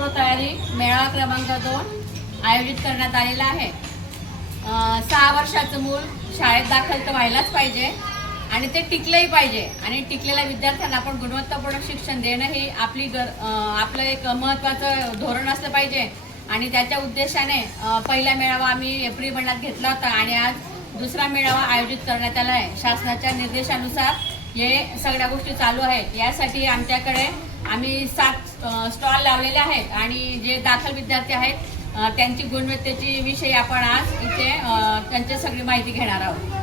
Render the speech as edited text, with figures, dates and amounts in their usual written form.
पूर्व तयारी मेळावा क्रमांक 2 आयोजित करण्यात आलेला आहे। 6 वर्षाचं मूल शाळेत दाखल तर व्हायलाच पाहिजे आणि ते टिकलंही पाहिजे आणि टिकलेल्या विद्यार्थ्यांना आपण गुणवत्तापूर्ण शिक्षण देणं हे आपलं एक महत्त्वाचं धोरण असलं पाहिजे आणि त्याच्या उद्देशाने पहिला मेळावा आम्ही एप्रिल महिन्यात घेतला होता आणि आज दुसरा मेळावा आयोजित करण्यात आला आहे। शासनाच्या निर्देशानुसार हे सगळ्या गोष्टी चालू आहेत। यासाठी आमच्याकडे आम्ही 7 स्टॉल लावलेले आहेत आणि जे दाखल विद्यार्थी आहेत त्यांची गुणवत्तेची विषयी आपण आज इथे त्यांची सगळी माहिती घेणार आहोत।